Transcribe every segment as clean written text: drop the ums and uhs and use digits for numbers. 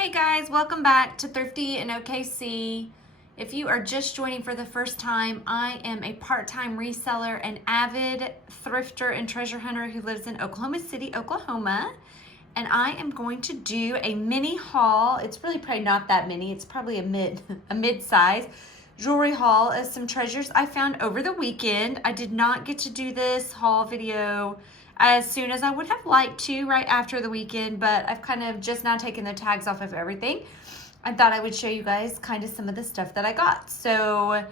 Hey guys, welcome back to Thrifty in OKC. If you are just joining for the first time, I am a part-time reseller and avid thrifter and treasure hunter who lives in Oklahoma City, Oklahoma. And I am going to do a mini haul. It's really probably not that mini. It's probably a mid-size jewelry haul of some treasures I found over the weekend. I did not get to do this haul video as soon as I would have liked to right after the weekend, but I've kind of just now taken the tags off of everything. I thought I would show you guys kind of some of the stuff that I got. So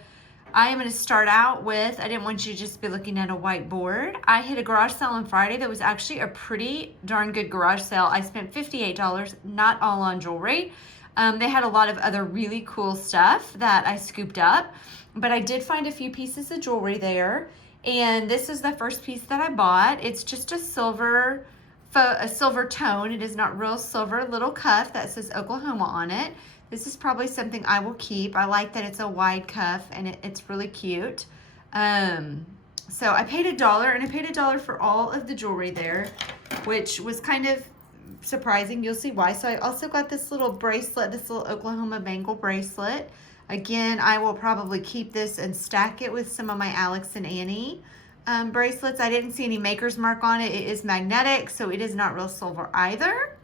I am going to start out with, I didn't want you to just be looking at a whiteboard. I hit a garage sale on Friday that was actually a pretty darn good garage sale. I spent $58, not all on jewelry. They had a lot of other really cool stuff that I scooped up, but I did find a few pieces of jewelry there. And this is the first piece that I bought. It's just a silver tone. It is not real silver, little cuff that says Oklahoma on it. This is probably something I will keep. I like that it's a wide cuff and it's really cute. So I paid $1, and I paid $1 for all of the jewelry there, which was kind of surprising. You'll see why. So I also got this little bracelet, this little Oklahoma Bangle bracelet. Again, I will probably keep this and stack it with some of my Alex and Annie bracelets. I didn't see any maker's mark on it. It is magnetic, so it is not real silver either,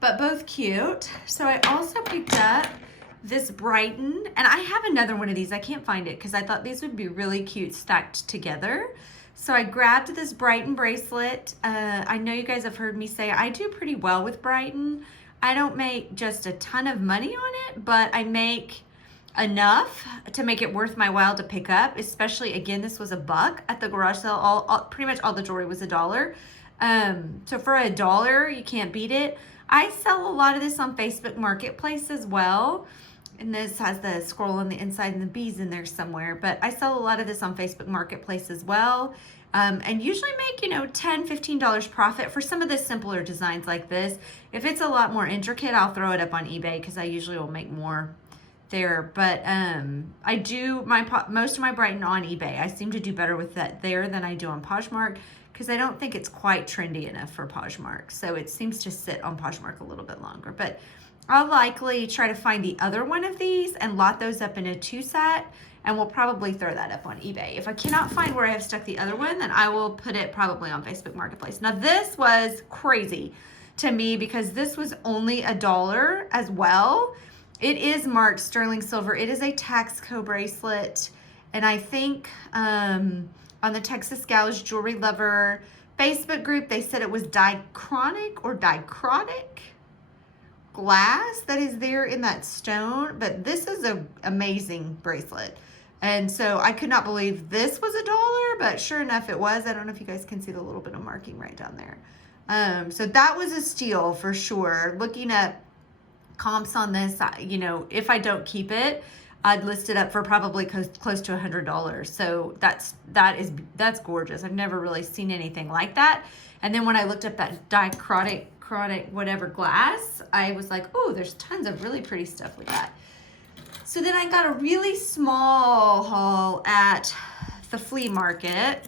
but both cute. So I also picked up this Brighton, and I have another one of these. I can't find it because I thought these would be really cute stacked together. So I grabbed this Brighton bracelet. I know you guys have heard me say I do pretty well with Brighton. I don't make just a ton of money on it, but I make enough to make it worth my while to pick up. Especially, again, this was $1 at the garage sale. Pretty much all the jewelry was $1. So for $1, you can't beat it. I sell a lot of this on Facebook Marketplace as well. And this has the scroll on the inside and the bees in there somewhere. But I sell a lot of this on Facebook Marketplace as well. And usually make, $10, $15 profit for some of the simpler designs like this. If it's a lot more intricate, I'll throw it up on eBay because I usually will make more there. But I do most of my Brighton on eBay. I seem to do better with that there than I do on Poshmark because I don't think it's quite trendy enough for Poshmark. So it seems to sit on Poshmark a little bit longer. But I'll likely try to find the other one of these and lot those up in a 2-set. And we'll probably throw that up on eBay. If I cannot find where I have stuck the other one, then I will put it probably on Facebook Marketplace. Now this was crazy to me because this was only $1 as well. It is marked sterling silver. It is a Taxco bracelet. And I think on the Texas Gals Jewelry Lover Facebook group, they said it was dichrotic glass that is there in that stone. But this is an amazing bracelet. And so I could not believe this was $1, but sure enough, it was. I don't know if you guys can see the little bit of marking right down there. So that was a steal for sure. Looking at comps on this, if I don't keep it, I'd list it up for probably close to $100. So that's gorgeous. I've never really seen anything like that. And then when I looked up that dichrotic whatever glass, I was like, oh, there's tons of really pretty stuff with that. So then I got a really small haul at the flea market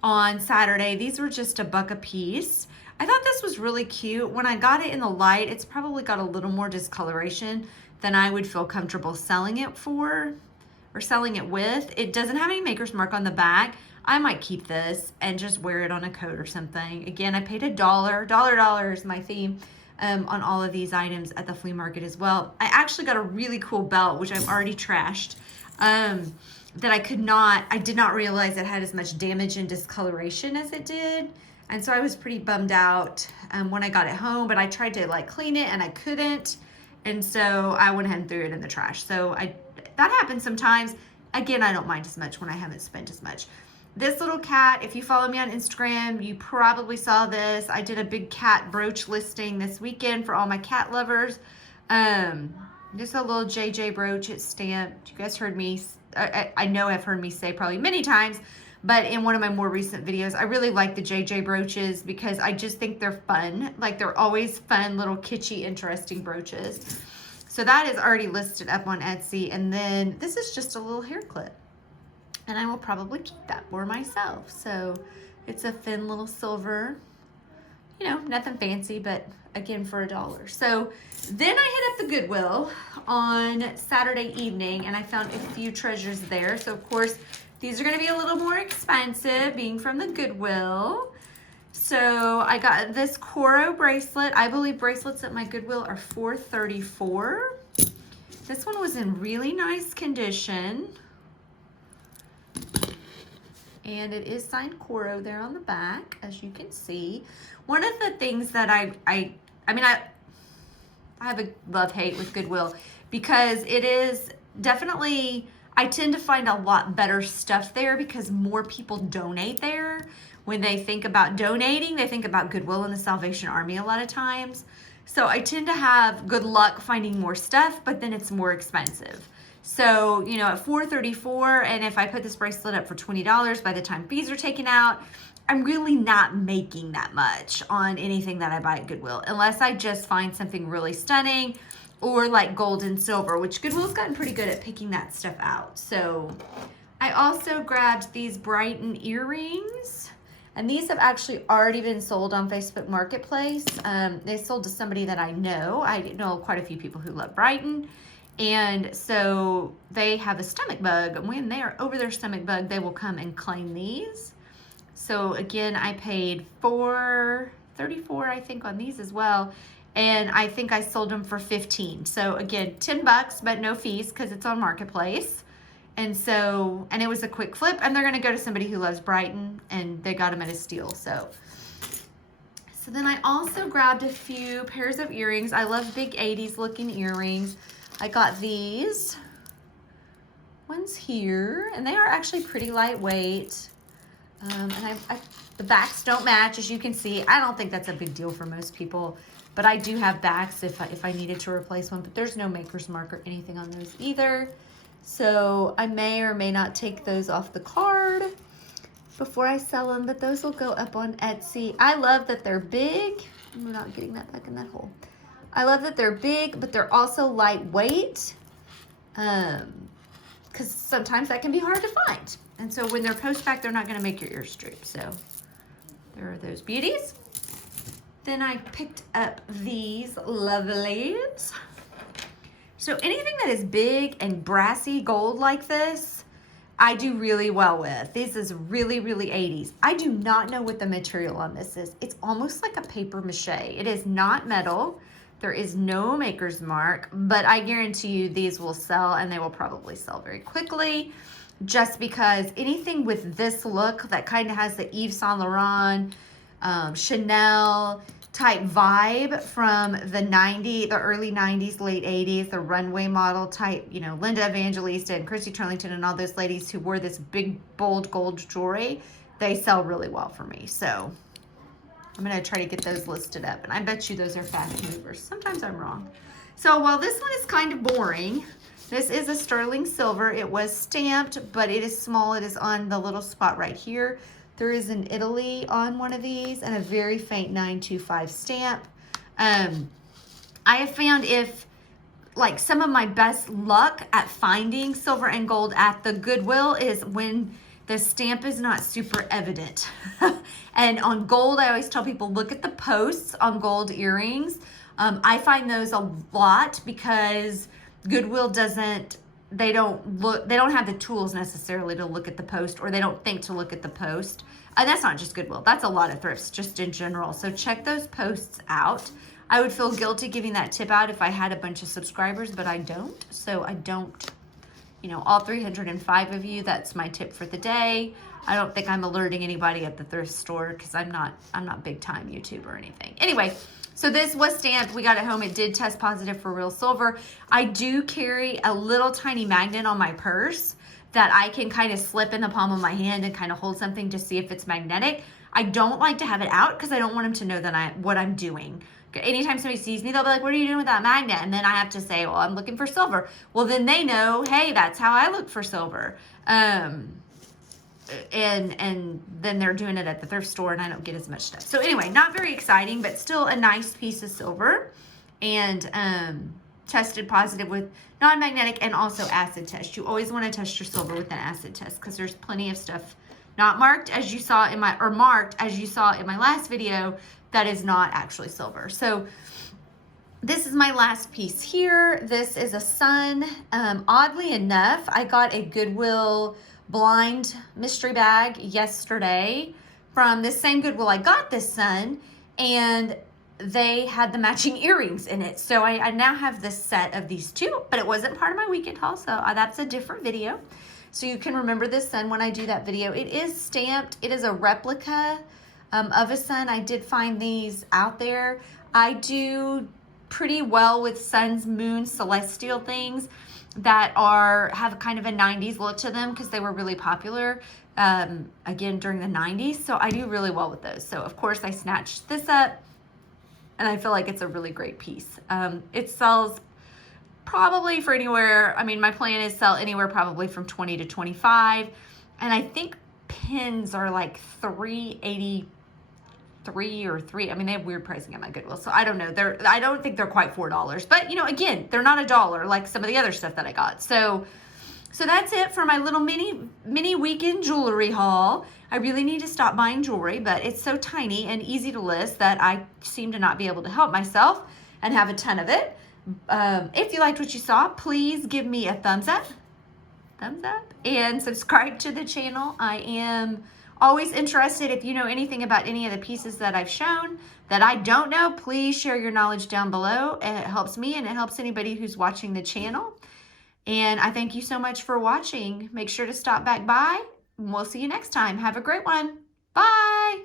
on Saturday. These were just $1 a piece. I thought this was really cute. When I got it in the light, it's probably got a little more discoloration than I would feel comfortable selling it for or selling it with. It doesn't have any maker's mark on the back. I might keep this and just wear it on a coat or something. Again, I paid $1. $1 is my theme. On all of these items at the flea market as well. I actually got a really cool belt, which I've already trashed, that I did not realize it had as much damage and discoloration as it did. And so I was pretty bummed out when I got it home, but I tried to clean it and I couldn't. And so I went ahead and threw it in the trash. So that happens sometimes. Again, I don't mind as much when I haven't spent as much. This little cat, if you follow me on Instagram, you probably saw this. I did a big cat brooch listing this weekend for all my cat lovers. Just a little JJ brooch. It's stamped. You guys heard me, I know I've heard me say probably many times, but in one of my more recent videos, I really like the JJ brooches because I just think they're fun. They're always fun, little kitschy, interesting brooches. So that is already listed up on Etsy. And then this is just a little hair clip. And I will probably keep that for myself. So it's a thin little silver you know, nothing fancy, but again, for $1. So then I hit up the Goodwill on Saturday evening and I found a few treasures there. So of course, these are gonna be a little more expensive being from the Goodwill. So I got this Coro bracelet. I believe bracelets at my Goodwill are $4.34. This one was in really nice condition. And it is signed Coro there on the back, as you can see. One of the things that I have a love-hate with Goodwill because it is definitely, I tend to find a lot better stuff there because more people donate there. When they think about donating, they think about Goodwill and the Salvation Army a lot of times. So I tend to have good luck finding more stuff, but then it's more expensive. So, you know, at $4.34, and if I put this bracelet up for $20, by the time fees are taken out, I'm really not making that much on anything that I buy at Goodwill, unless I just find something really stunning or like gold and silver, which Goodwill's gotten pretty good at picking that stuff out. So I also grabbed these Brighton earrings. And these have actually already been sold on Facebook Marketplace. They sold to somebody that I know. I know quite a few people who love Brighton. And so they have a stomach bug. And when they are over their stomach bug, they will come and claim these. So again, I paid $4.34, I think, on these as well. And I think I sold them for $15. So again, $10, but no fees because it's on Marketplace. And so, and it was a quick flip, and they're gonna go to somebody who loves Brighton, and they got them at a steal. So then I also grabbed a few pairs of earrings. I love big 80s looking earrings. I got these ones here, and they are actually pretty lightweight. And the backs don't match, as you can see. I don't think that's a big deal for most people, but I do have backs if I needed to replace one, but there's no maker's mark or anything on those either. So I may or may not take those off the card before I sell them, but those will go up on Etsy. I love that they're big. I'm not getting that back in that hole. I love that they're big, but they're also lightweight, because sometimes that can be hard to find. And so when they're post back, they're not going to make your ears droop. So there are those beauties. Then I picked up these lovelies. So anything that is big and brassy gold like this, I do really well with. This is really, really 80s. I do not know what the material on this is. It's almost like a paper mache. It is not metal. There is no maker's mark, but I guarantee you these will sell, and they will probably sell very quickly, just because anything with this look that kind of has the Yves Saint Laurent, Chanel type vibe from the early 90s, late 80s, the runway model type, you know, Linda Evangelista and Christy Turlington and all those ladies who wore this big, bold gold jewelry, they sell really well for me. So I'm going to try to get those listed up, and I bet you those are fast movers. Sometimes I'm wrong. So while this one is kind of boring, this is a sterling silver. It was stamped, but it is small. It is on the little spot right here. There is an Italy on one of these and a very faint 925 stamp. I have found like some of my best luck at finding silver and gold at the Goodwill is when the stamp is not super evident. And on gold, I always tell people, look at the posts on gold earrings. I find those a lot because Goodwill they don't have the tools necessarily to look at the post, or they don't think to look at the post. And that's not just Goodwill. That's a lot of thrifts just in general. So check those posts out. I would feel guilty giving that tip out if I had a bunch of subscribers, but I don't. So I don't, you know, all 305 of you, that's my tip for the day. I don't think I'm alerting anybody at the thrift store because I'm not big time YouTube or anything. Anyway, so this was stamped. We got it home. It did test positive for real silver. I do carry a little tiny magnet on my purse that I can kind of slip in the palm of my hand and kind of hold something to see if it's magnetic. I don't like to have it out because I don't want them to know that what I'm doing. Anytime somebody sees me, they'll be like, what are you doing with that magnet? And then I have to say, well, I'm looking for silver. Well, then they know, hey, that's how I look for silver. And then they're doing it at the thrift store, and I don't get as much stuff. So anyway, not very exciting, but still a nice piece of silver, and tested positive with non-magnetic and also acid test. You always want to test your silver with an acid test because there's plenty of stuff not marked as you saw in my, or marked as you saw in my last video, that is not actually silver. So this is my last piece here. This is a sun. Oddly enough, I got a Goodwill blind mystery bag yesterday from the same Goodwill I got this sun, and they had the matching earrings in it. So I now have this set of these two, but it wasn't part of my weekend haul, so that's a different video. So you can remember this sun when I do that video. It is stamped. It is a replica of a sun. I did find these out there. I do pretty well with suns, moons, celestial things that have kind of a 90s look to them because they were really popular again during the 90s. So I do really well with those. So of course I snatched this up, and I feel like it's a really great piece. It sells probably for anywhere, I mean, my plan is sell anywhere probably from 20 to 25. And I think pins are like $3.83 or $3. I mean, they have weird pricing at my Goodwill. So I don't know. I don't think they're quite $4. But, you know, again, they're not $1 like some of the other stuff that I got. So that's it for my little mini weekend jewelry haul. I really need to stop buying jewelry, but it's so tiny and easy to list that I seem to not be able to help myself and have a ton of it. If you liked what you saw, please give me a thumbs up, and subscribe to the channel. I am always interested. If you know anything about any of the pieces that I've shown that I don't know, please share your knowledge down below. It helps me and it helps anybody who's watching the channel. And I thank you so much for watching. Make sure to stop back by, and we'll see you next time. Have a great one. Bye.